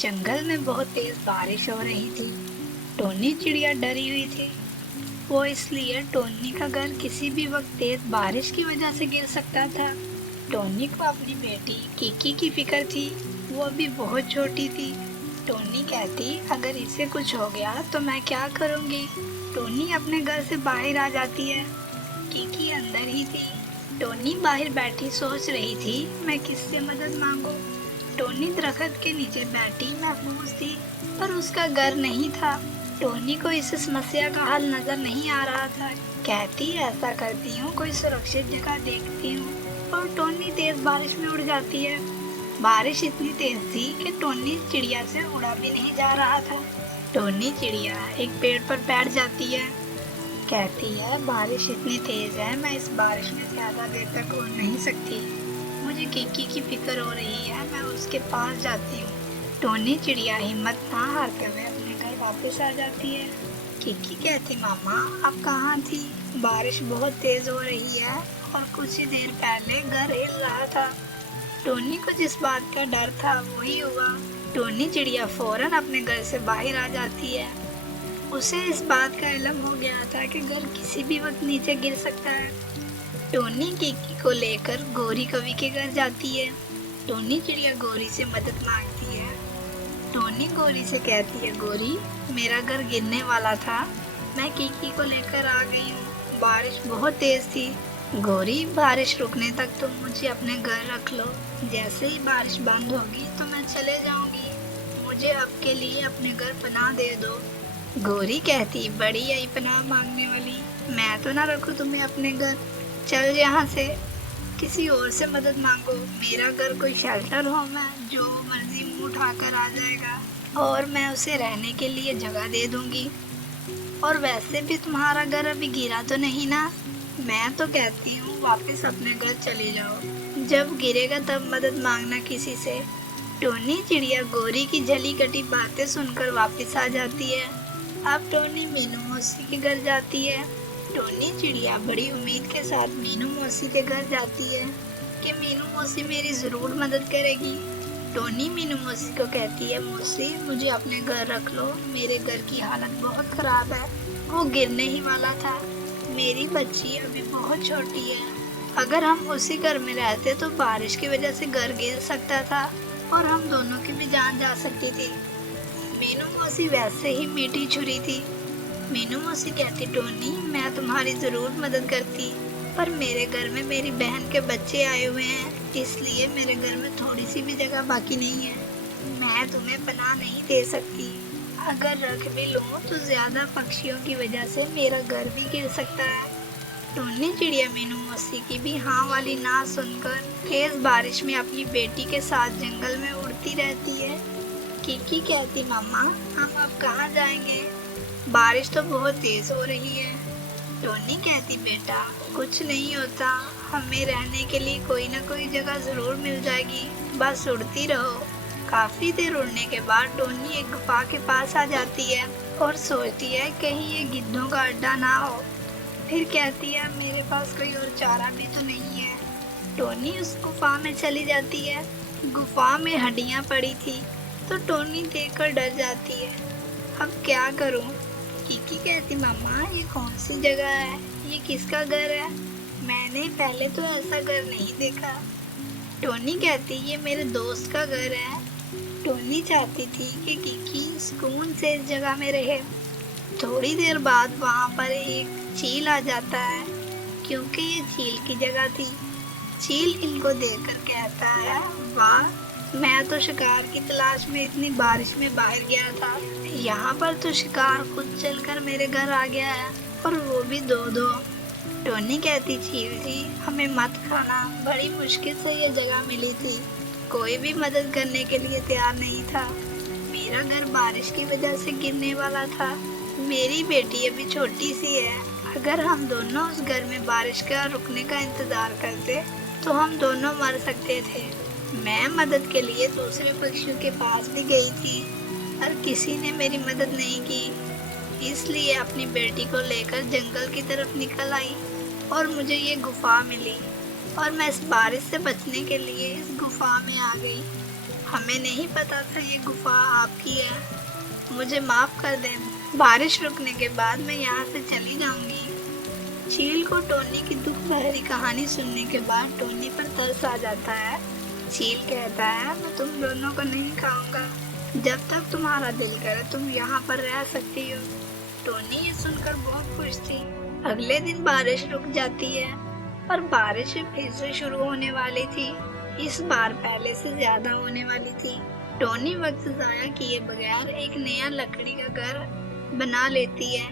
जंगल में बहुत तेज बारिश हो रही थी। टोनी चिड़िया डरी हुई थी। वो इसलिए टोनी का घर किसी भी वक्त तेज बारिश की वजह से गिर सकता था। टोनी को अपनी बेटी किकी की फिक्र थी। वो अभी बहुत छोटी थी। टोनी कहती, अगर इसे कुछ हो गया तो मैं क्या करूँगी। टोनी अपने घर से बाहर आ जाती है। किकी अंदर ही थी। टोनी बाहर बैठी सोच रही थी, मैं किससे मदद मांगू। टोनी दरख्त के नीचे बैठी महफूज थी, पर उसका घर नहीं था। टोनी को इस समस्या का हल नजर नहीं आ रहा था। कहती, ऐसा करती हूँ, कोई सुरक्षित जगह देखती हूँ। और टोनी तेज बारिश में उड़ जाती है। बारिश इतनी तेज थी कि टोनी चिड़िया से उड़ा भी नहीं जा रहा था। टोनी चिड़िया एक पेड़ पर बैठ जाती है। कहती है, बारिश इतनी तेज है, मैं इस बारिश में ज्यादा देर तक उड़ नहीं सकती। मुझे किकी की फिक्र हो रही है, मैं उसके पास जाती हूँ। टोनी चिड़िया हिम्मत ना हारते हुए अपने घर वापस आ जाती है। किकी कहती, मामा आप कहाँ थी? बारिश बहुत तेज हो रही है और कुछ ही देर पहले घर हिल रहा था। टोनी को जिस बात का डर था वही हुआ। टोनी चिड़िया फौरन अपने घर से बाहर आ जाती है। उसे इस बात का इल्म हो गया था कि घर किसी भी वक्त नीचे गिर सकता है। टोनी किकी को लेकर गौरी कवि के घर जाती है। टोनी चिड़िया गौरी से मदद मांगती है। टोनी गौरी से कहती है, गौरी मेरा घर गिरने वाला था, मैं किकी को लेकर आ गई हूँ। बारिश बहुत तेज थी। गौरी, बारिश रुकने तक तुम मुझे अपने घर रख लो। जैसे ही बारिश बंद होगी तो मैं चले जाऊंगी। मुझे अब के लिए अपने घर पनाह दे दो। गौरी कहती, बड़ी आई पनाह मांगने वाली, मैं तो ना रखूं तुम्हें अपने घर। चल यहाँ से, किसी और से मदद मांगो। मेरा घर कोई शेल्टर होम है, जो मर्जी मुंह उठाकर आ जाएगा और मैं उसे रहने के लिए जगह दे दूंगी। और वैसे भी तुम्हारा घर अभी गिरा तो नहीं ना? मैं तो कहती हूँ वापस अपने घर चले जाओ। जब गिरेगा तब मदद मांगना किसी से। टोनी चिड़िया गौरी की जली कटी बातें सुनकर वापस आ जाती है। अब टोनी मीनू मौसी के घर जाती है। टोनी चिड़िया बड़ी उम्मीद के साथ मीनू मौसी के घर जाती है कि मीनू मौसी मेरी ज़रूर मदद करेगी। टोनी मीनू मौसी को कहती है, मौसी मुझे अपने घर रख लो, मेरे घर की हालत बहुत ख़राब है, वो गिरने ही वाला था। मेरी बच्ची अभी बहुत छोटी है। अगर हम उसी घर में रहते तो बारिश की वजह से घर गिर सकता था और हम दोनों की भी जान जा सकती थी। मीनू मौसी वैसे ही मीठी छुरी थी। मीनू मौसी कहती, टोनी मैं तुम्हारी ज़रूर मदद करती, पर मेरे घर में मेरी बहन के बच्चे आए हुए हैं, इसलिए मेरे घर में थोड़ी सी भी जगह बाकी नहीं है। मैं तुम्हें पनाह नहीं दे सकती। अगर रख भी लूँ तो ज़्यादा पक्षियों की वजह से मेरा घर भी गिर सकता है। टोनी चिड़िया मीनू मौसी की भी हाँ वाली ना सुनकर तेज बारिश में अपनी बेटी के साथ जंगल में उड़ती रहती है। किकी कहती, मामा हम अब कहाँ जाएंगे? बारिश तो बहुत तेज हो रही है। टोनी कहती, बेटा कुछ नहीं होता, हमें रहने के लिए कोई ना कोई जगह जरूर मिल जाएगी, बस उड़ती रहो। काफी देर उड़ने के बाद टोनी एक गुफा के पास आ जाती है और सोचती है कहीं ये गिद्धों का अड्डा ना हो। फिर कहती है, मेरे पास कोई और चारा भी तो नहीं है। टोनी उस गुफा में चली जाती है। गुफा में हड्डियां पड़ी थी तो टोनी देखकर डर जाती है। अब क्या करूं? किकी कहती, मामा ये कौन सी जगह है, ये किसका घर है? मैंने पहले तो ऐसा घर नहीं देखा। टोनी कहती, ये मेरे दोस्त का घर है। टोनी चाहती थी कि किकी सुकून से इस जगह में रहे। थोड़ी देर बाद वहाँ पर एक चील आ जाता है, क्योंकि ये चील की जगह थी। चील इनको देखकर कहता है, वाह, मैं तो शिकार की तलाश में इतनी बारिश में बाहर गया था, यहाँ पर तो शिकार खुद चलकर मेरे घर आ गया है, और वो भी दो दो। टोनी कहती, चील जी हमें मत खाना, बड़ी मुश्किल से ये जगह मिली थी, कोई भी मदद करने के लिए तैयार नहीं था। मेरा घर बारिश की वजह से गिरने वाला था, मेरी बेटी अभी छोटी सी है। अगर हम दोनों उस घर में बारिश का रुकने का इंतजार करते तो हम दोनों मर सकते थे। मैं मदद के लिए दूसरे पक्षियों के पास भी गई थी और किसी ने मेरी मदद नहीं की, इसलिए अपनी बेटी को लेकर जंगल की तरफ निकल आई और मुझे ये गुफा मिली और मैं इस बारिश से बचने के लिए इस गुफा में आ गई। हमें नहीं पता था ये गुफा आपकी है, मुझे माफ कर दें। बारिश रुकने के बाद मैं यहाँ से चली जाऊंगी। चील को टोनी की दुख भरी कहानी सुनने के बाद टोनी पर तरस आ जाता है। चील कहता है, मैं तुम दोनों को नहीं खाऊंगा, जब तक तुम्हारा दिल करे तुम यहाँ पर रह सकती हो। टोनी ये सुनकर बहुत खुश थी। अगले दिन बारिश रुक जाती है और बारिश फिर से शुरू होने वाली थी। इस बार पहले से ज्यादा होने वाली थी। टोनी वक्त जाया किए बगैर एक नया लकड़ी का घर बना लेती है।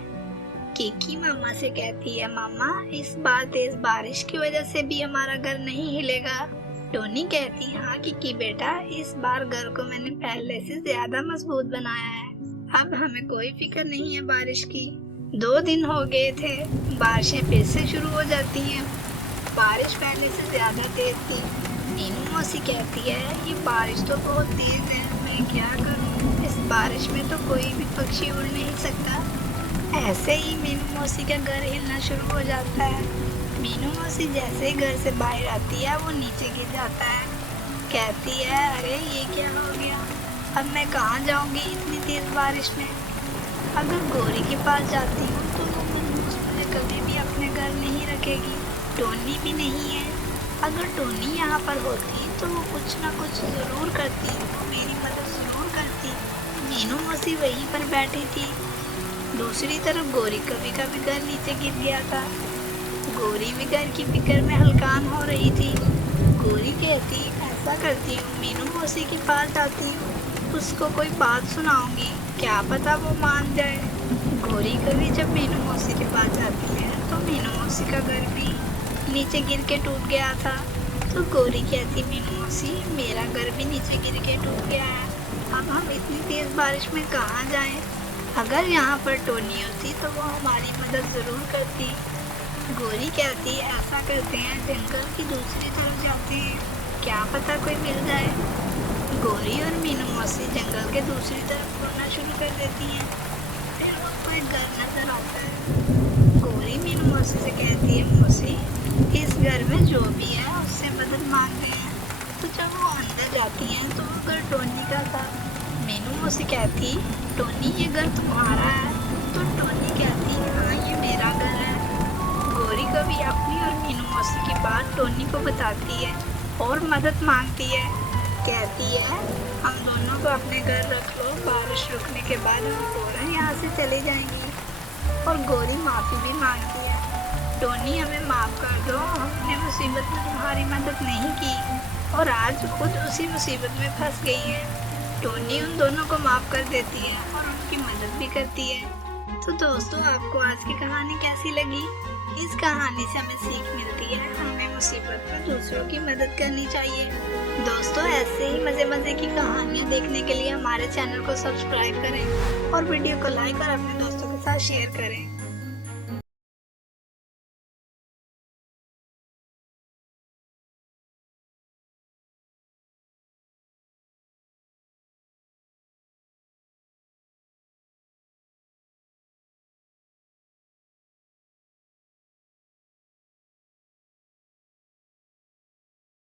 किकी मामा से कहती है, मामा इस बार तेज बारिश की वजह से भी हमारा घर नहीं हिलेगा। टोनी कहती, हाँ किकी बेटा, इस बार घर को मैंने पहले से ज्यादा मजबूत बनाया है, अब हमें कोई फिक्र नहीं है बारिश की। 2 दिन हो गए थे, बारिशें फिर से शुरू हो जाती हैं। बारिश पहले से ज्यादा तेज थी। मीनू मौसी कहती है, ये बारिश तो बहुत तेज है, मैं क्या करूँ, इस बारिश में तो कोई भी पक्षी उड़ नहीं सकता। ऐसे ही मीनू मौसी का घर हिलना शुरू हो जाता है। मीनू मौसी जैसे ही घर से बाहर आती है वो नीचे गिर जाता है। कहती है, अरे ये क्या हो गया, अब मैं कहाँ जाऊंगी इतनी तेज बारिश में। अगर गौरी के पास जाती हूँ तो वो मुझे कभी भी अपने घर नहीं रखेगी। टोनी भी नहीं है, अगर टोनी यहाँ पर होती तो वो कुछ ना कुछ जरूर करती, वो मेरी मदद जरूर करती। मीनू मौसी वहीं पर बैठी थी। दूसरी तरफ गौरी कभी कभी घर नीचे गिर गया था। गौरी भी घर की फिक्र में हलकान हो रही थी। गौरी कहती, ऐसा करती हूँ मीनू मौसी के पास जाती हूँ, उसको कोई बात सुनाऊंगी, क्या पता वो मान जाए। गौरी कभी जब मीनू मौसी के पास जाती है तो मीनू मौसी का घर भी नीचे गिर के टूट गया था। तो गौरी कहती, मीनू मौसी मेरा घर भी नीचे गिर के टूट गया है, अब हम इतनी तेज बारिश में कहाँ जाएं? अगर यहाँ पर टोनी होती तो वो हमारी मदद जरूर करती। गौरी कहती, ऐसा करते हैं जंगल की दूसरी तरफ जाते हैं, क्या पता कोई मिल जाए। गौरी और मीनू मौसी जंगल के दूसरी तरफ घूमना शुरू कर देती हैं। फिर उनको एक घर नजर आता है। गौरी मीनू मौसी से कहती है, मौसी इस घर में जो भी है उससे मदद मांगते हैं। तो जब वो अंदर जाती हैं तो वो घर टोनी का था। मीनू मौसी कहती, टोनी ये घर तुम्हारा है? तो टोनी कहती, हाँ ये मेरा घर है। गौरी कभी अपनी और मीनू मौसी की बात टोनी को बताती है और मदद मांगती है। कहती है, हम दोनों को अपने घर रख लो, बारिश रुकने के बाद हम फौरन यहाँ से चले जाएंगी। और गौरी माफ़ी भी मांगती है, टोनी हमें माफ़ कर दो, हमने मुसीबत में तुम्हारी मदद नहीं की और आज खुद उसी मुसीबत में फंस गई है। टोनी उन दोनों को माफ़ कर देती है और उनकी मदद भी करती है। तो दोस्तों, आपको आज की कहानी कैसी लगी? इस कहानी से हमें सीख मिलती है, हमें मुसीबत में दूसरों की मदद करनी चाहिए। दोस्तों, ऐसे ही मज़े मज़े की कहानियाँ देखने के लिए हमारे चैनल को सब्सक्राइब करें और वीडियो को लाइक और अपने दोस्तों के साथ शेयर करें।